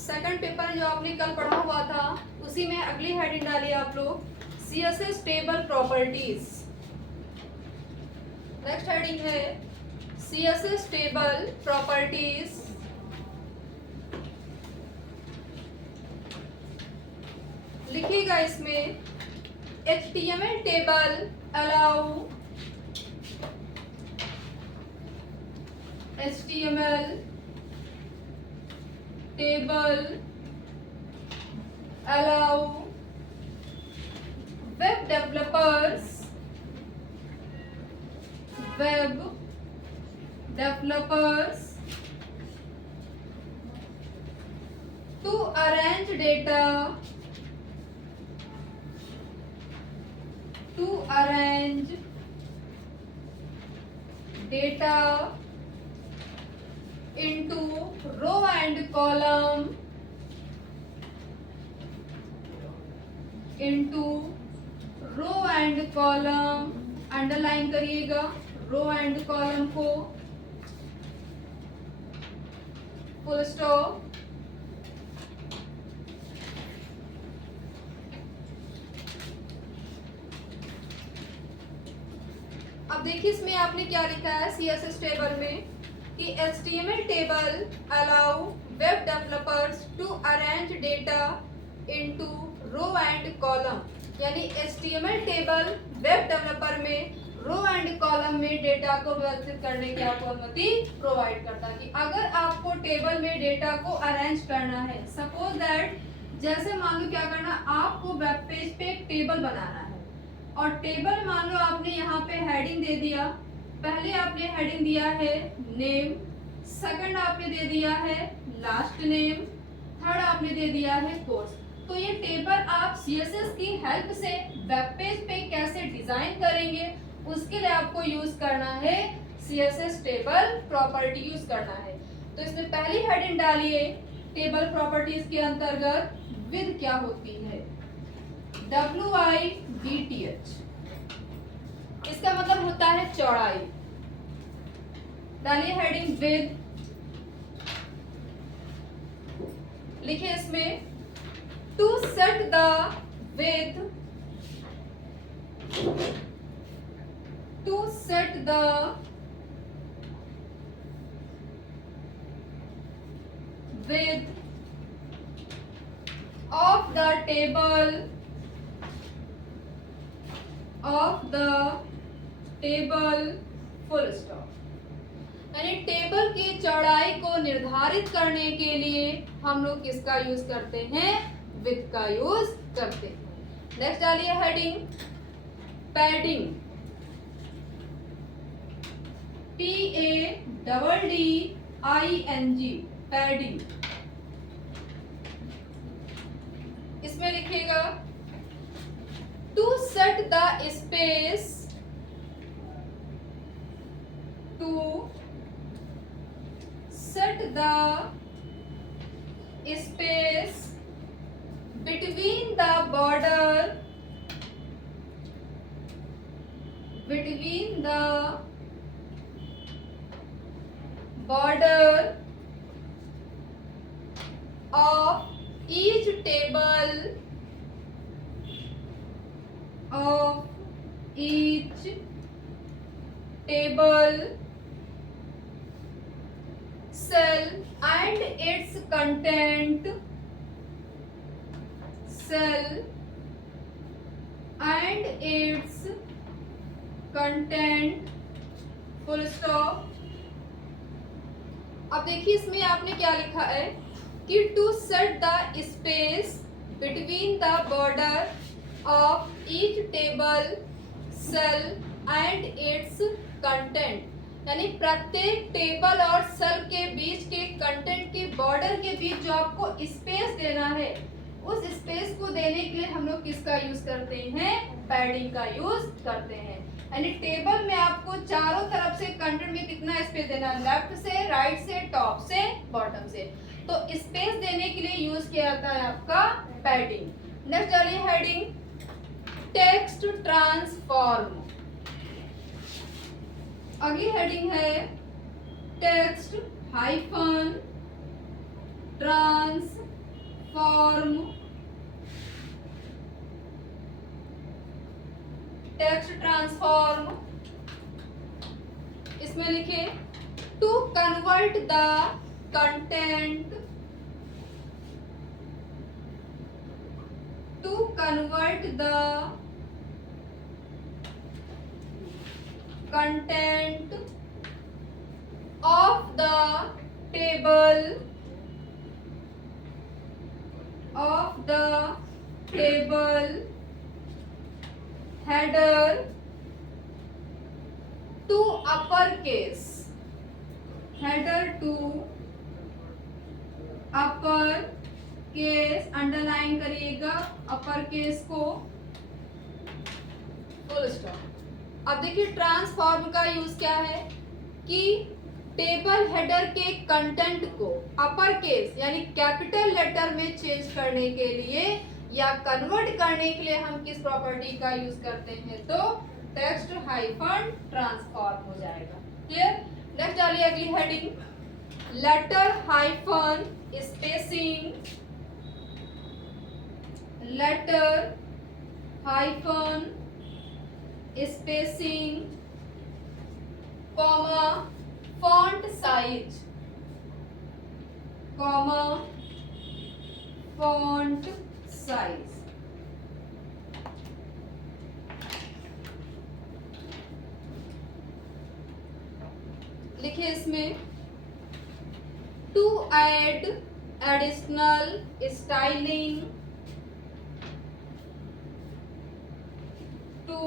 Second paper जो आपने कल पढ़ा हुआ था उसी में अगली हेडिंग डाली आप लोग, CSS table properties. Next heading है सीएसएस टेबल प्रॉपर्टीज। लिखिएगा इसमें HTML table allow HTML table allow web developers to arrange data into row and column underline करिएगा रो एंड कॉलम को, फुल स्टॉप। अब देखिए इसमें आपने क्या लिखा है सीएसएस टेबल में कि HTML table allow web developers to arrange data into row and column, यानी HTML टेबल वेब डेवलपर में रो एंड कॉलम में डेटा को व्यवस्थित करने की आपको अनुमति प्रोवाइड करता है। कि अगर आपको टेबल में डेटा को अरेंज करना है, सपोज दैट जैसे मान लो क्या करना, आपको वेब पेज पे एक टेबल बनाना है और टेबल मान लो आपने यहाँ पे हेडिंग दे दिया। पहले आपने हेडिंग दिया है नेम, सेकंड आपने दे दिया है लास्ट नेम, थर्ड आपने दे दिया है कोर्स। तो ये टेबल आप सीएसएस की हेल्प से वेब पेज पे कैसे डिजाइन करेंगे उसके लिए आपको यूज करना है सीएसएस टेबल प्रॉपर्टी यूज करना है। तो इसमें पहली हेडिंग डालिए टेबल प्रॉपर्टीज के अंतर्गत विद क्या होती है, WIDTH, इसका मतलब होता है चौड़ाई। डालिए हेडिंग विद, लिखिए इसमें to set the width, to set the width of the table full stop, यानी टेबल की चौड़ाई को निर्धारित करने के लिए हम लोग किसका यूज करते हैं, विद का यूज करते हैं। नेक्स्ट डालिए हेडिंग पैडिंग, PADDING, पैडिंग। इसमें लिखिएगा to set the space, between the border of each table cell and its content, full stop. अब देखिए इसमें आपने क्या लिखा है कि to set the space between the border of each table cell and its content, यानी प्रत्येक टेबल और सेल के बीच के कंटेंट के बॉर्डर के बीच जो आपको स्पेस देना है, उस स्पेस को देने के लिए हम लोग किसका यूज करते हैं, पैडिंग का यूज करते हैं। यानी टेबल में आपको चारों तरफ से कंटेंट में कितना स्पेस देना, लेफ्ट से, राइट से, टॉप से, बॉटम से, तो स्पेस देने के लिए यूज किया जाता है आपका पैडिंग। नेक्स्ट डालिए हेडिंग टेक्स्ट ट्रांसफॉर्म, अगली हेडिंग है text hyphen transform. Form text transform, इसमें लिखे to convert the content, to convert the content of the table, of the table header to uppercase, header to uppercase, underline करिएगा upper case को, full stop. अब देखिए transform का use क्या है कि टेबल हेडर के कंटेंट को अपर केस यानी कैपिटल लेटर में चेंज करने के लिए या कन्वर्ट करने के लिए हम किस प्रॉपर्टी का यूज करते हैं, तो टेक्स्ट हाइफन ट्रांसफॉर्म हो जाएगा। क्लियर। नेक्स्ट डालिए अगली heading, letter hyphen spacing, letter hyphen spacing comma font size, comma font size. लिखिए इसमें to add additional styling, to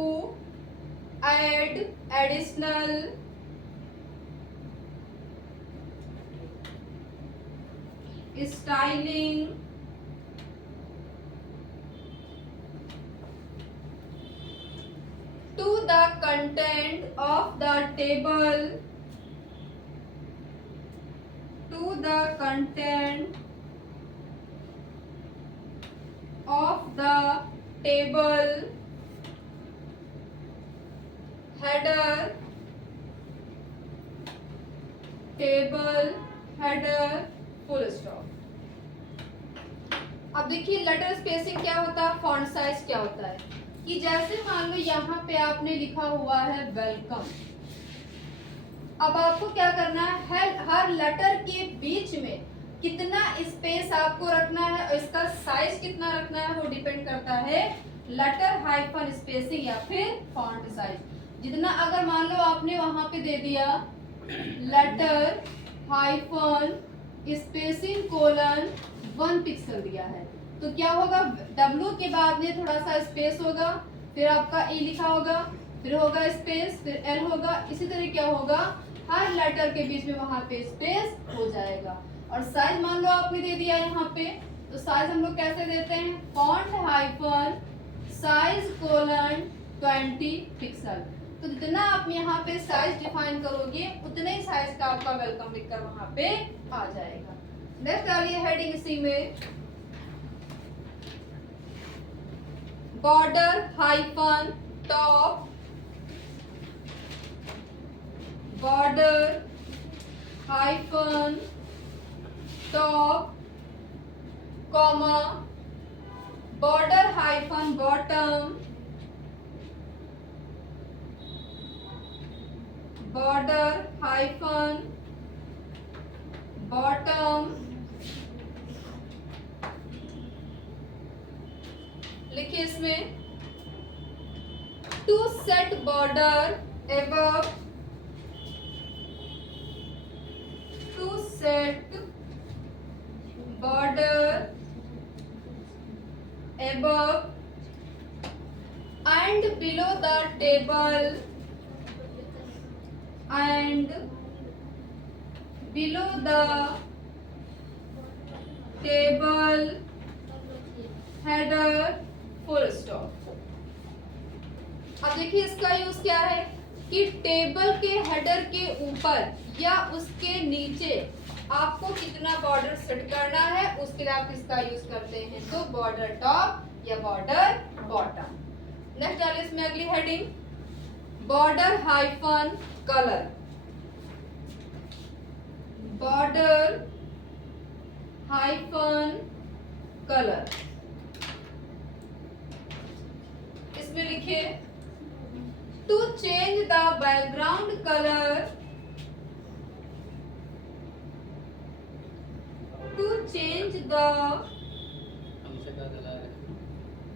add additional styling to the content of the table, to the content of the table header, table header, full stop. अब देखिए letter spacing क्या होता है, font size क्या होता है कि जैसे मान लो यहाँ पे आपने लिखा हुआ है वेलकम, अब आपको क्या करना है, हर लेटर के बीच में कितना स्पेस आपको रखना है और इसका साइज कितना रखना है वो डिपेंड करता है लेटर हाइफन स्पेसिंग या फिर फॉन्ट साइज। जितना अगर मान लो आपने वहां पे दे दिया letter hyphen spacing colon 1 pixel दिया है, तो क्या होगा, W के बाद में थोड़ा सा स्पेस होगा, फिर आपका E लिखा होगा, फिर होगा स्पेस, फिर L होगा, इसी तरह क्या होगा हर लेटर के बीच में वहां पे स्पेस हो जाएगा। और साइज मान लो आपने दे दिया यहाँ पे, तो साइज हम लोग कैसे देते हैं, font hyphen size colon 20 pixel. तो जितना आप यहाँ पे साइज डिफाइन करोगे उतने ही साइज का आपका वेलकम लिखकर वहां पे आ जाएगा। नेक्स्ट डालिए हेडिंग इसी में, border hyphen top, border hyphen top comma border hyphen bottom, border hyphen bottom. लिखिए इसमें to set border above, to set border above and below the table, and below the table header, full stop। अब देखिए इसका use क्या है कि table के header के ऊपर या उसके नीचे आपको कितना बॉर्डर सेट करना है उसके लिए आप किसका यूज करते हैं, तो बॉर्डर टॉप या बॉर्डर बॉटम। नेक्स्ट डालिए इसमें अगली heading, border hyphen colour, border hyphen colour. इसमें लिखिए to change the background colour, to change the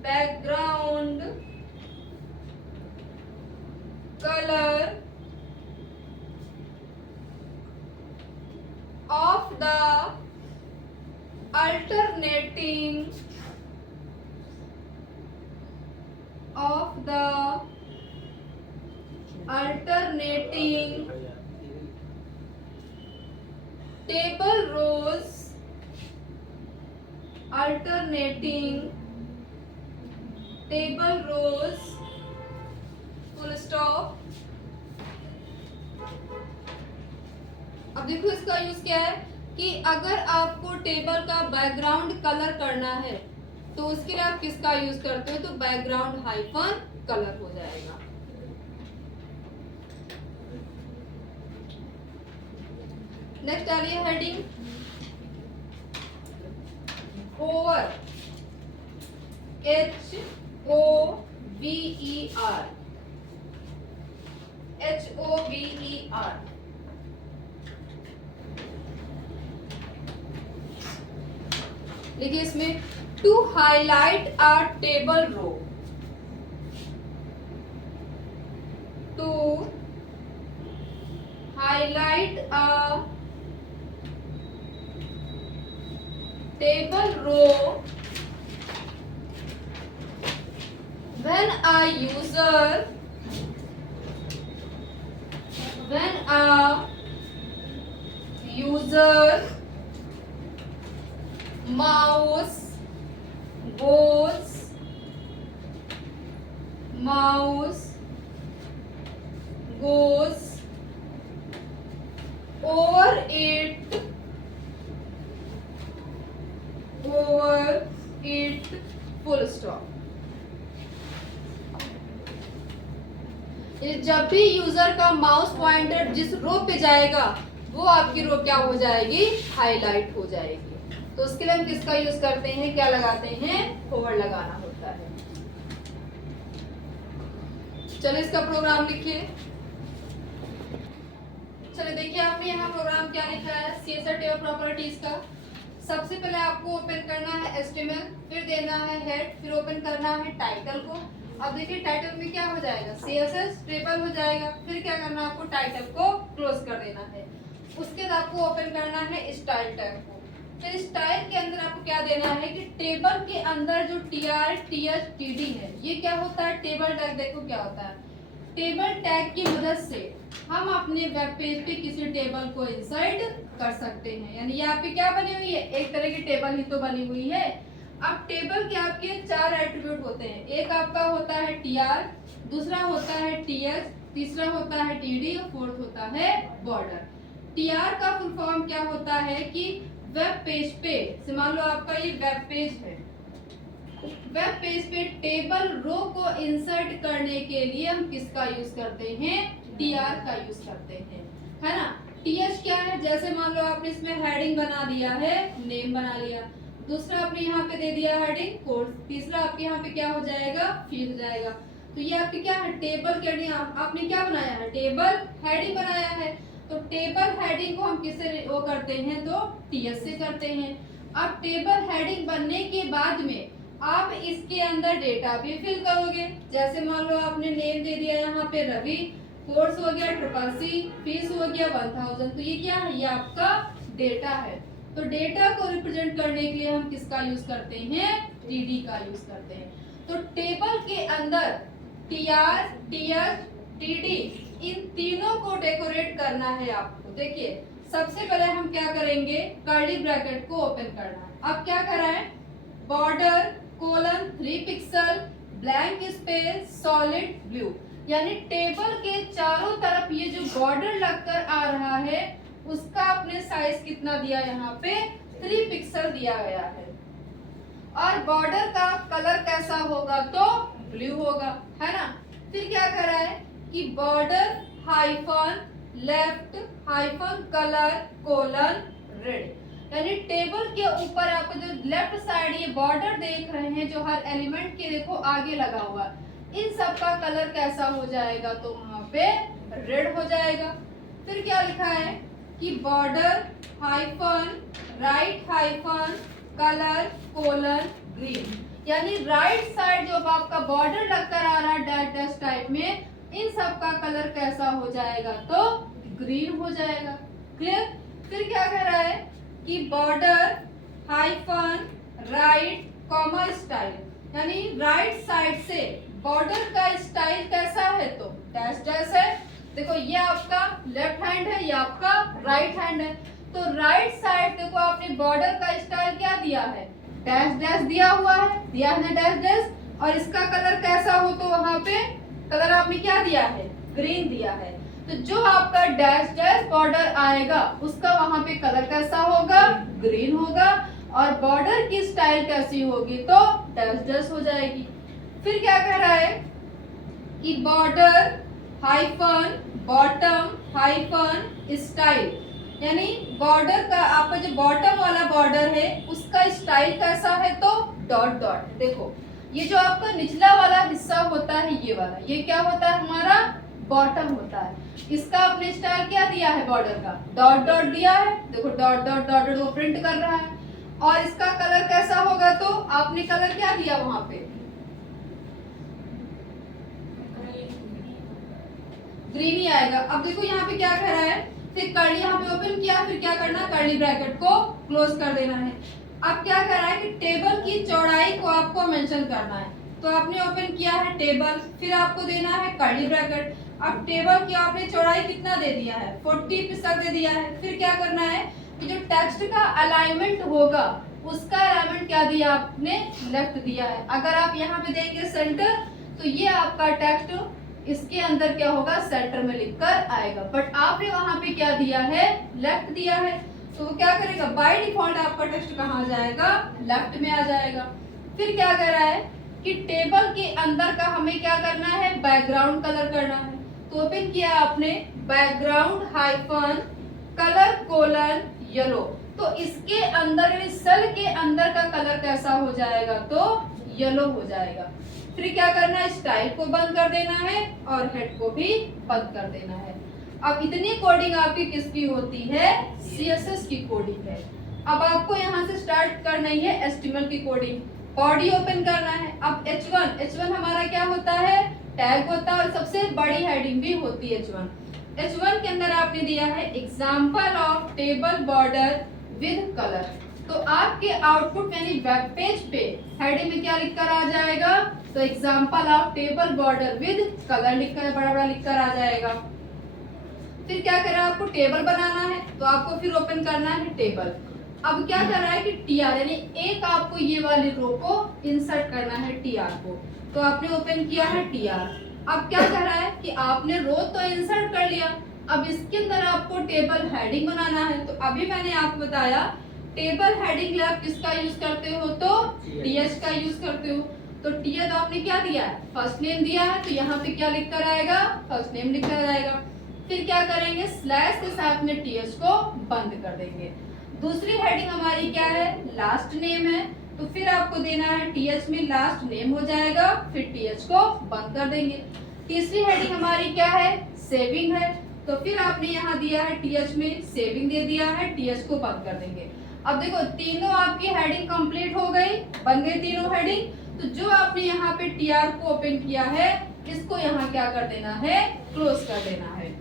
background colour of the alternating table rows, full stop। अब देखो इसका यूज क्या है कि अगर आपको टेबल का बैकग्राउंड कलर करना है तो उसके लिए आप किसका यूज करते हो, तो बैकग्राउंड हाइफन कलर हो जाएगा। नेक्स्ट आ रही है हेडिंग ओवर, HOVER। देखिए इसमें to highlight a table row, to highlight a table row when a user mouse goes over it full stop। जब भी यूजर का माउस पॉइंटर जिस रो पे जाएगा वो आपकी रो क्या हो जाएगी, हाईलाइट हो जाएगी। तो उसके लिए हम किसका यूज करते हैं, क्या लगाते हैं, होवर लगाना होता है। चलो इसका प्रोग्राम लिखिए। चलो देखिए आपने यहाँ प्रोग्राम क्या लिखा है, CSS टेबल प्रॉपर्टीज का। सबसे पहले आपको ओपन करना है HTML, फिर देना है हेड, फिर ओपन करना है टाइटल को। अब देखिए टाइटल में क्या हो जाएगा, CSS टेबल हो जाएगा। फिर क्या करना है, आपको टाइटल को क्लोज कर देना है। उसके बाद आपको ओपन करना है स्टाइल टैग को। फिर स्टाइल के अंदर आपको क्या देना है कि टेबल के अंदर जो TR TH TD है, ये क्या होता है, टेबल टैग। देखो क्या होता है, टेबल टैग की मदद से हम अपने वेब पेज पे किसी टेबल को इंसर्ट कर सकते हैं। यानी यहाँ पे क्या बनी हुई है, एक तरह की टेबल ही तो बनी हुई है। अब टेबल के आपके 4 एट्रीब्यूट होते हैं। एक आपका होता है TR, दूसरा होता है TH, तीसरा होता है TD और फोर्थ होता है बॉर्डर। TR का फुल फॉर्म क्या होता है कि वेब पेज पे, मान लो आपका ये वेब पेज है, वेब पेज पे टेबल रो को इंसर्ट करने के लिए हम किसका यूज करते हैं, TR का यूज करते हैं, है ना। TH क्या है, जैसे मान लो आपने इसमें हेडिंग बना दिया है, नेम बना लिया, दूसरा आपने यहाँ पे दे दिया हेडिंग कोर्स, तीसरा आपके यहाँ पे क्या हो जाएगा, फीस हो जाएगा। तो ये आपके क्या है, टेबल के आपने क्या बनाया है, टेबल हेडिंग बनाया है। तो टेबल हेडिंग को हम किससे वो करते हैं, तो TH से करते हैं। अब टेबल हेडिंग बनने के बाद में आप इसके अंदर डेटा भी फिल करोगे। जैसे मान लो आपने नेम दे दिया यहाँ पे रवि, कोर्स हो गया 888, फीस हो गया 1000। तो ये क्या है, ये आपका डेटा है। तो डेटा को रिप्रेजेंट करने के लिए हम किसका यूज करते हैं, TD का यूज करते हैं। तो टेबल के अंदर TR TH TD इन तीनों को डेकोरेट करना है आपको। देखिए सबसे पहले हम क्या करेंगे, कर्ली ब्रैकेट को ओपन करना है। अब क्या करा है, border colon 3 pixel blank space solid blue, यानी टेबल के चारों तरफ ये जो बॉर्डर लगकर आ रहा है उसका आपने साइज कितना दिया, यहाँ पे 3 पिक्सल दिया गया है। और बॉर्डर का कलर कैसा होगा, तो ब्लू होगा, है ना। फिर क्या करा है कि border hyphen left hyphen colour colon red. यानी टेबल के ऊपर आपको जो लेफ्ट साइड ये बॉर्डर देख रहे हैं जो हर एलिमेंट के देखो आगे लगा हुआ है, इन सब का कलर कैसा हो जाएगा, तो वहां पे रेड हो जाएगा। फिर क्या लिखा है कि border hyphen right hyphen colour colon green, यानी राइट साइड जो आपका बॉर्डर लगकर आ रहा है डैश डैश टाइप में, इन सब का कलर कैसा हो जाएगा, तो ग्रीन हो जाएगा। क्लियर। फिर क्या कह रहा है कि border hyphen right comma style, यानी राइट साइड से बॉर्डर का स्टाइल कैसा है, तो डैश डैश है। देखो ये आपका लेफ्ट हैंड है, ये आपका राइट हैंड है, तो राइट साइड देखो आपने बॉर्डर का स्टाइल क्या दिया है, डैश डैश दिया हुआ है, दिया है ना डैश डैश, और इसका कलर कैसा हो, तो वहां पे कलर आपने क्या दिया है, ग्रीन दिया है। तो जो आपका डैश डैश बॉर्डर आएगा उसका वहां पे कलर कैसा होगा, ग्रीन होगा, और बॉर्डर की स्टाइल कैसी होगी, तो डैश डैश हो जाएगी। फिर क्या कह रहा है कि border hyphen bottom hyphen style, यानी बॉर्डर का आपका जो बॉटम वाला बॉर्डर है उसका स्टाइल कैसा है, तो डॉट डॉट। देखो ये जो आपका निचला वाला हिस्सा होता है ये वाला, ये क्या होता है, हमारा बॉटम होता है। इसका आपने स्टाइल क्या दिया है, बॉर्डर का डॉट डॉट दिया है। देखो डॉट डॉट डॉट डॉट वो प्रिंट कर रहा है, और इसका कलर कैसा होगा, तो आपने कलर क्या दिया वहां पे, ग्रीन ही आएगा। अब देखो यहाँ पे क्या कह रहा है, फिर कर्ली यहाँ पे ओपन किया, फिर क्या करना है, कर्ली ब्रैकेट को क्लोज कर देना है। अब क्या कर रहा है कि टेबल की चौड़ाई को आपको मेंशन करना है, तो आपने ओपन किया है टेबल, फिर आपको देना है कर्ली ब्रैकेट। अब टेबल की आपने चौड़ाई कितना दे दिया है, 40% दे दिया है। फिर क्या करना है कि जो टेक्स्ट का अलाइनमेंट होगा उसका अलाइनमेंट क्या दिया आपने, लेफ्ट दिया है। अगर आप यहाँ पे देंगे सेंटर, तो ये आपका टेक्स्ट इसके अंदर क्या होगा, सेंटर में लिखकर आएगा, बट आपने वहां पे क्या दिया है, लेफ्ट दिया है, तो वो क्या करेगा, बाय डिफॉल्ट आपका टेक्स्ट कहाँ आ जाएगा, लेफ्ट में आ जाएगा। फिर क्या कर रहा है कि टेबल के अंदर का हमें क्या करना है, बैकग्राउंड कलर करना है, तो ओपन किया आपने background hyphen colour colon yellow, तो इसके अंदर यानी सेल के अंदर का कलर कैसा हो जाएगा, तो येलो हो जाएगा। फिर क्या करना है, स्टाइल को बंद कर देना है और हेड को भी बंद कर देना है। अब इतनी कोडिंग आपकी किसकी होती है, सीएसएस की कोडिंग है। अब आपको यहाँ से स्टार्ट करना ही है एचटीएमएल की कोडिंग। बॉडी ओपन करना है। अब H1 हमारा क्या होता है, टैग होता है, और सबसे बड़ी हेडिंग भी होती है H1 के अंदर आपने दिया है example of table border with colour. तो आपके आउटपुट यानी वेब पेज पे हेडिंग में क्या लिखकर आ जाएगा, तो example of table border with colour लिखकर बड़ा बड़ा लिखकर आ जाएगा। फिर क्या कर रहा है, आपको टेबल बनाना है, तो आपको फिर ओपन करना है टेबल। अब क्या कर रहा है कि टीआर यानी एक आपको ये वाली रो को इंसर्ट करना है टीआर को, तो आपने ओपन किया है टीआर। अब क्या कर रहा है कि आपने रो तो इंसर्ट कर लिया, अब इसके अंदर आपको टेबल हेडिंग बनाना है। तो अभी मैंने आपको बताया टेबल हेडिंग में आप किसका यूज करते हो, तो टीएच का यूज करते हो। तो टीएच आपने क्या दिया है, फर्स्ट नेम दिया है, तो यहाँ पे क्या लिख कर आएगा, फर्स्ट नेम लिख कर आएगा। फिर क्या करेंगे, स्लैश के साथ में टीएच को बंद कर देंगे। दूसरी हेडिंग हमारी क्या है, लास्ट नेम है, तो फिर आपको देना है टीएच में लास्ट नेम हो जाएगा, फिर टीएच को बंद कर देंगे। तीसरी हेडिंग हमारी क्या है, सेविंग है, तो फिर आपने यहाँ दिया है टीएच में सेविंग दे दिया है, टीएच को बंद कर देंगे। अब देखो तीनों आपकी हेडिंग कंप्लीट हो गई, बन गई तीनों हेडिंग। तो जो आपने यहाँ पे टीआर को ओपन किया है इसको यहाँ क्या कर देना है, क्लोज कर देना है।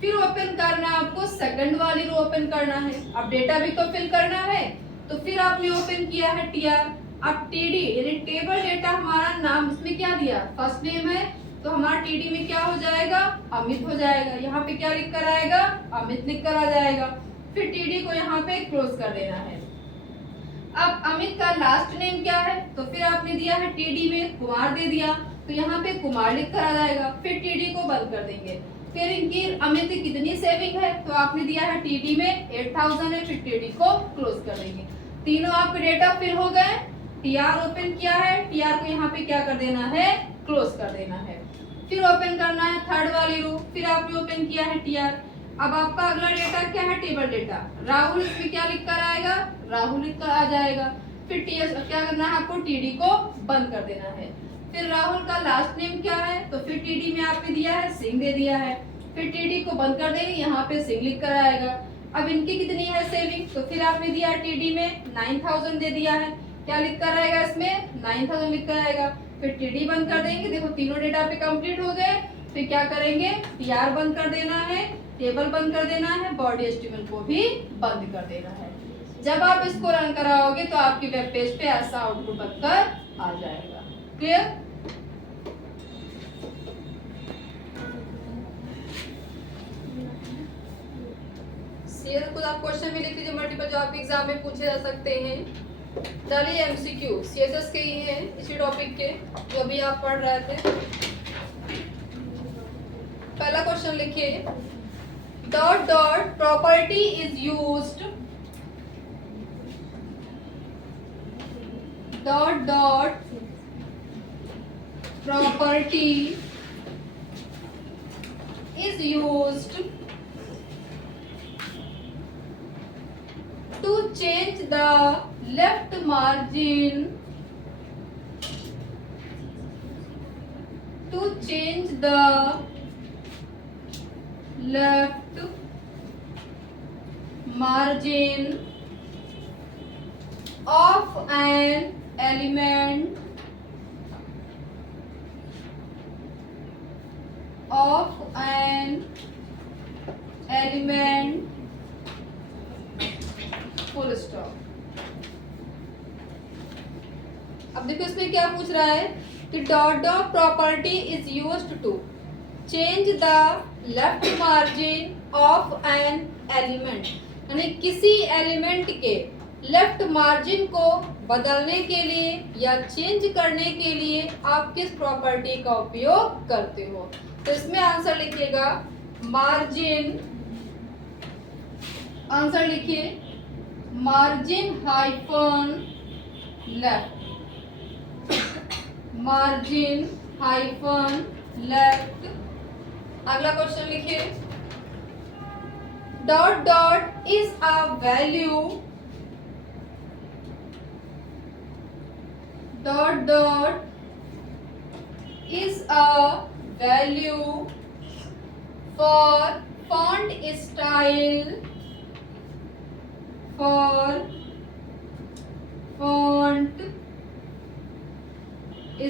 फिर ओपन करना आपको सेकंड वाली रो ओपन करना है। अब डेटा भी तो फिल करना है, तो फिर आपने ओपन किया है टीआर। अब टीडी यानी टेबल डेटा हमारा नाम इसमें क्या दिया, फर्स्ट नेम है, तो हमारा टीडी में क्या हो जाएगा, अमित हो जाएगा। यहाँ पे क्या लिख कर आएगा, अमित लिख कर आ जाएगा। फिर टीडी को यहाँ पे क्लोज कर देना है। अब अमित का लास्ट नेम क्या है, तो फिर आपने दिया है टीडी में कुमार दे दिया, तो यहाँ पे कुमार लिख कर आ जाएगा। फिर टीडी को बंद कर देंगे। फिर इनकी अमित की कितनी सेविंग है, तो आपने दिया है टीडी में 8000 है, फिर टीडी को क्लोज कर देंगे। तीनों आपके डेटा फिल हो गए। टीआर ओपन किया है, टीआर को यहाँ पे क्या कर देना है, क्लोज कर देना है। फिर ओपन करना है थर्ड वाली रो, फिर आपने ओपन किया है टीआर। अब आपका अगला डेटा क्या है, टेबल डेटा। राहुल इसमें क्या लिख कर आएगा, राहुल लिख कर आ जाएगा। फिर टीएस क्या करना है आपको, टीडी को बंद कर देना है। फिर राहुल का लास्ट नेम क्या है, तो फिर टीडी में आपने दिया है सिंह दे दिया है। फिर टीडी को बंद कर देंगे, यहाँ पे सिंह लिख कर आएगा। अब इनकी कितनी है सेविंग, तो फिर आपने दिया टीडी में 9000 दे दिया है, क्या लिख कर आएगा इसमें 9000 लिख कर आएगा। फिर टीडी बंद कर देंगे, देखो तीनों डेटा पे कंप्लीट हो गए। फिर क्या करेंगे, टीआर बंद कर देना है, टेबल बंद कर देना है, बॉडी एचटीएमएल को भी बंद कर देना है। जब आप इसको रन कराओगे तो आपकी वेब पेज पे ऐसा आउटपुट बनकर आ जाएगा। क्लियर? सीएस खुद आप क्वेश्चन भी लिख लीजिए, मल्टीपल जो आपके एग्जाम में पूछे जा सकते हैं। डालिए एमसीक्यू सीएसएस के ही है, इसी टॉपिक के जो अभी आप पढ़ रहे थे। पहला क्वेश्चन लिखिए, dot dot property is used, dot dot property is used to change the left margin, to change the left margin of an element, of an element, full stop. अब देखो इसमें क्या पूछ रहा है कि dot dot property is used to change the left margin of an element, यानी किसी एलिमेंट के लेफ्ट मार्जिन को बदलने के लिए या चेंज करने के लिए आप किस प्रॉपर्टी का उपयोग करते हो। तो इसमें आंसर लिखिएगा मार्जिन, आंसर लिखिए margin hyphen left, margin hyphen left. अगला क्वेश्चन लिखिए, dot dot is a value, dot dot is a value for font style, for font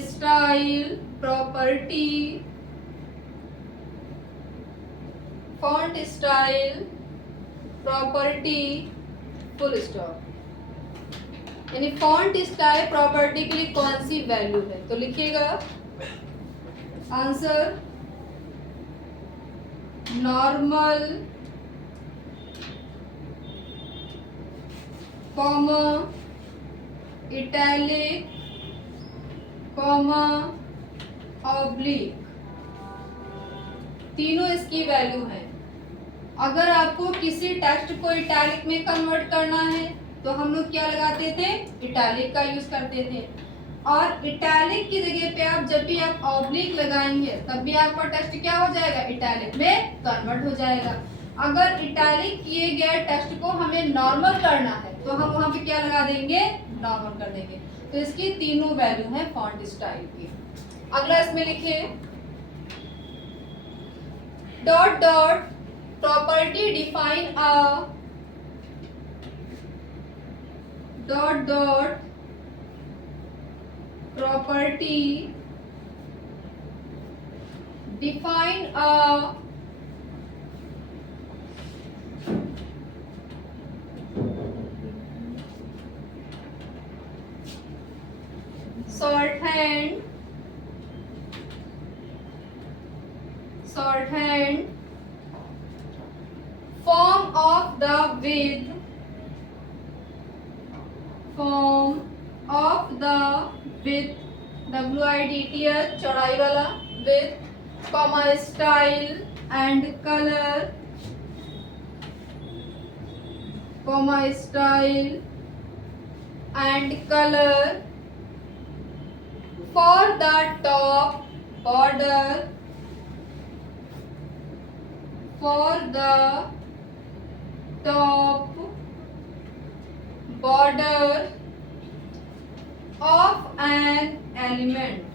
style property, font style property full stop। यानी font style property के लिए कौन सी value है, तो लिखिएगा answer normal, comma italic, comma oblique, तीनों इसकी value है। अगर आपको किसी टेक्स्ट को इटैलिक में कन्वर्ट करना है तो हम लोग क्या लगाते थे, इटैलिक का यूज करते थे। और इटैलिक की जगह पे आप जब भी आप ऑब्लिक लगाएंगे तब भी आपका टेक्स्ट क्या हो जाएगा, इटैलिक में कन्वर्ट हो जाएगा। अगर इटैलिक किए गए टेक्स्ट को हमें नॉर्मल करना है तो हम वहां पे क्या लगा देंगे, नॉर्मल कर देंगे। तो इसकी तीनों वैल्यू है फॉन्ट स्टाइल की। अगला इसमें लिखिए dot dot property define a, dot dot property define a shorthand, shorthand form of the width, form of the width, width चौड़ाई वाला width, comma style and color, comma style and color for the top border, for the top border of an element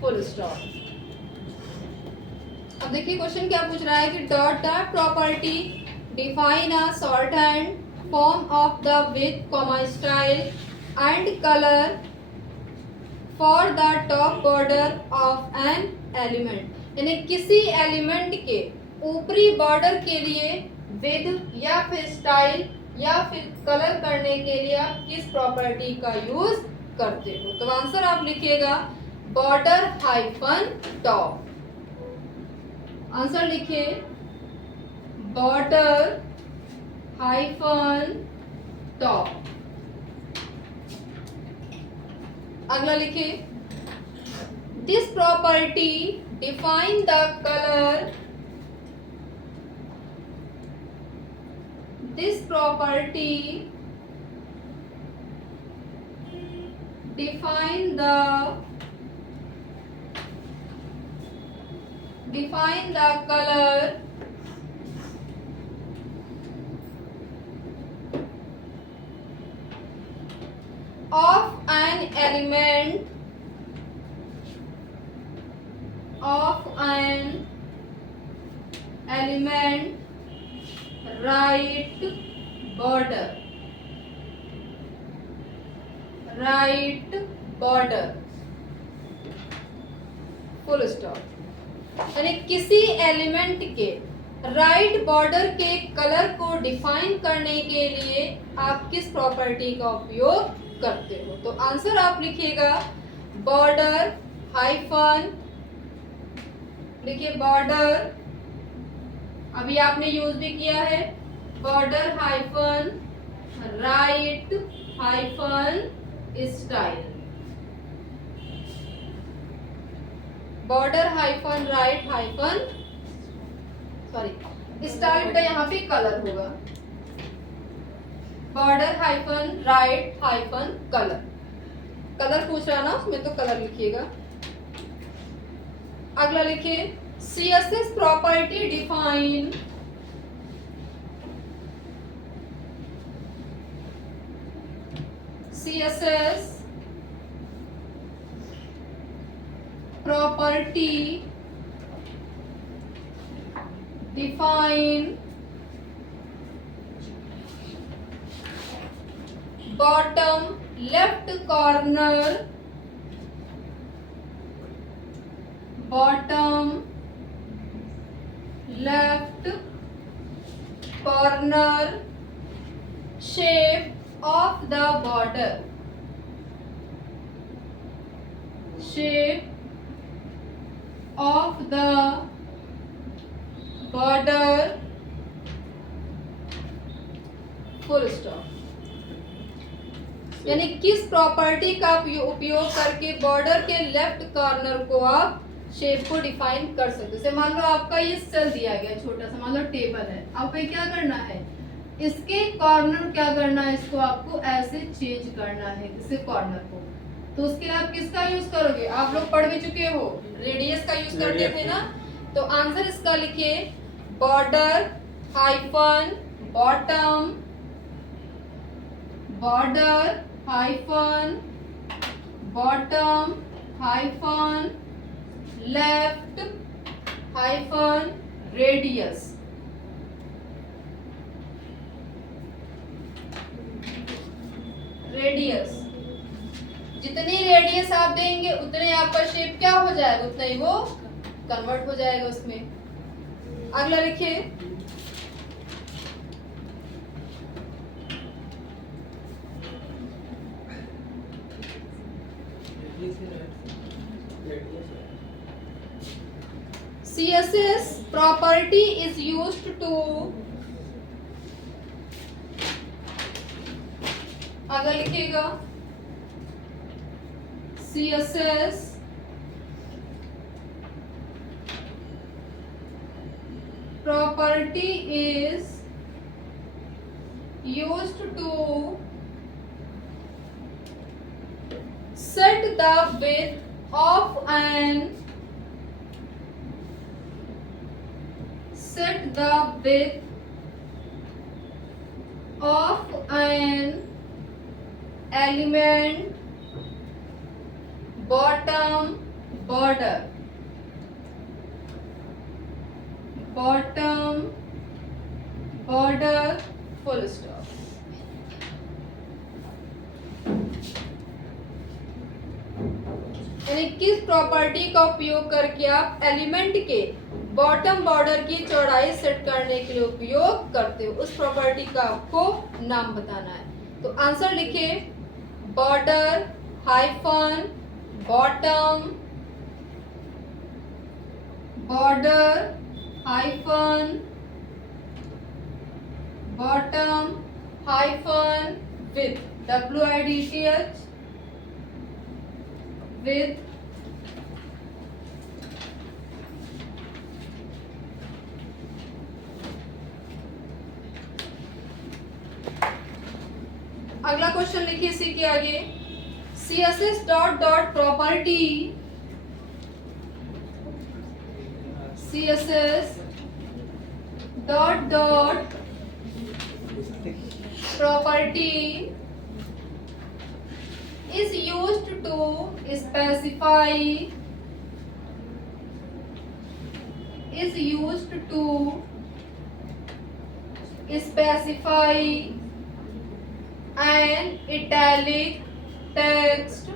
full stop. अब देखिए question क्या पूछ रहा है कि dot dot property define a short hand form of the with comma style and colour for the top border of an element, यानी किसी element के ऊपरी बॉर्डर के लिए विद या फिर स्टाइल या फिर कलर करने के लिए आप किस प्रॉपर्टी का यूज करते हो। तो आंसर आप लिखिएगा बॉर्डर हाइफन टॉप। आंसर लिखिए बॉर्डर हाइफन टॉप। अगला लिखिए this property define the colour, this property define the color of an element right border full stop. यानी किसी एलिमेंट के राइट बॉर्डर के कलर को डिफाइन करने के लिए आप किस प्रॉपर्टी का उपयोग करते हो। तो आंसर आप लिखिएगा बॉर्डर हाइफन, देखिए बॉर्डर अभी आपने यूज भी किया है, border hyphen right hyphen style, border hyphen right hyphen sorry style बेटा यहाँ पे कलर होगा, border hyphen right hyphen colour. Colour पूछ रहा ना उसमें तो कलर लिखिएगा। अगला लिखिए CSS property define CSS property define bottom left corner, bottom left corner shape of the border, shape of the border full stop. यानी किस प्रॉपर्टी का उपयोग करके बॉर्डर के लेफ्ट कॉर्नर को आप शेप को डिफाइन कर सकते हो। जैसे मान लो आपका ये सेल दिया गया छोटा सा, मान लो टेबल है, आपको क्या करना है, इसके कॉर्नर क्या करना है, इसको आपको ऐसे चेंज करना है इसे कॉर्नर को। तो उसके लिए आप किसका यूज करोगे, आप लोग पढ़ भी चुके हो, रेडियस का यूज करते थे ना। तो आंसर इसका लिखिए border hyphen bottom, border hyphen bottom hyphen left hyphen radius. Radius जितनी रेडियस आप देंगे उतने आपका शेप क्या हो जाएगा, उतना ही वो कन्वर्ट हो जाएगा उसमें। अगला लिखिए CSS property is used to, अगर लिखिएगा CSS property is used to set the width of an element bottom border full stop. यानी किस प्रॉपर्टी का उपयोग करके आप एलिमेंट के बॉटम बॉर्डर की चौड़ाई सेट करने के लिए उपयोग करते हो, उस प्रॉपर्टी का आपको नाम बताना है। तो आंसर लिखिए border hyphen bottom, border hyphen bottom hyphen with, WIDTH with अगला क्वेश्चन लिखिए इसी के आगे, CSS dot dot property, CSS dot dot property is used to specify an italic text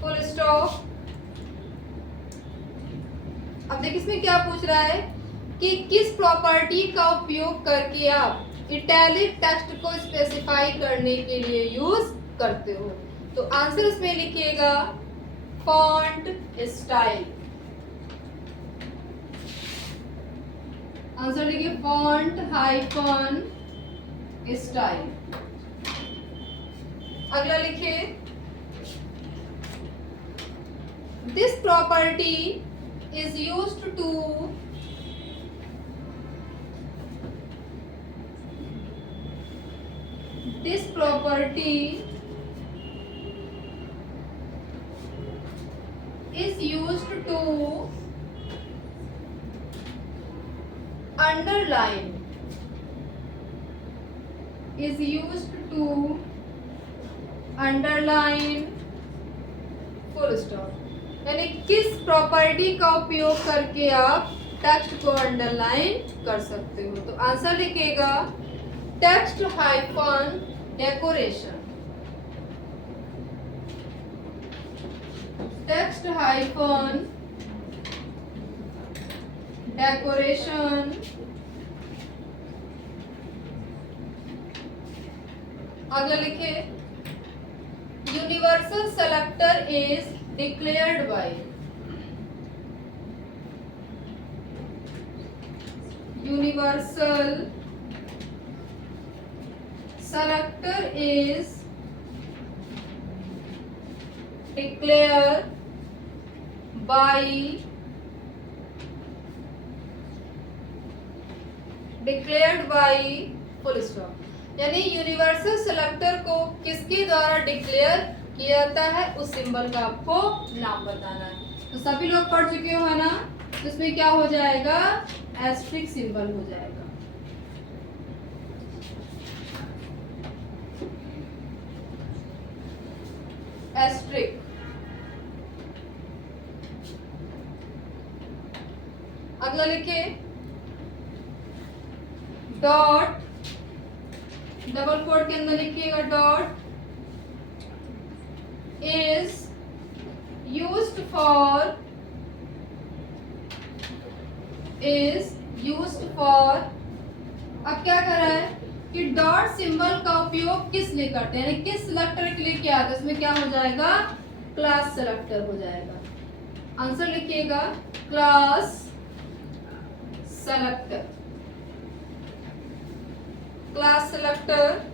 full stop। अब देखिए इसमें क्या पूछ रहा है कि किस प्रॉपर्टी का उपयोग करके आप इटैलिक टेक्स्ट को स्पेसिफाई करने के लिए यूज करते हो। तो आंसर इसमें लिखिएगा फॉन्ट स्टाइल, आंसर लिखिए फॉन्ट हाइफन स्टाइल। अगला लिखिए this property is used to this property is used to underline full stop। यानी किस प्रॉपर्टी का उपयोग करके आप टेक्स्ट को अंडरलाइन कर सकते हो। तो आंसर लिखिएगा text hyphen decoration, text hyphen decoration. अगला लिखिए universal selector is declared by universal selector is declared by full stop। यानी यूनिवर्सल सेलेक्टर को किसके द्वारा डिक्लेयर किया जाता है, उस सिंबल का आपको नाम बताना है। तो सभी लोग पढ़ चुके हो है ना, तो इसमें क्या हो जाएगा एस्ट्रिक सिंबल हो जाएगा। एस्ट्रिक। अगला लिखिए डॉट, डबल कोट के अंदर लिखिएगा डॉट is used for अब क्या कर रहा है कि डॉट सिंबल का उपयोग किस लिए करते हैं, यानी किस सेलेक्टर के लिए किया है, तो इसमें क्या हो जाएगा क्लास सेलेक्टर हो जाएगा। आंसर लिखिएगा क्लास सेलेक्टर, क्लास सेलेक्टर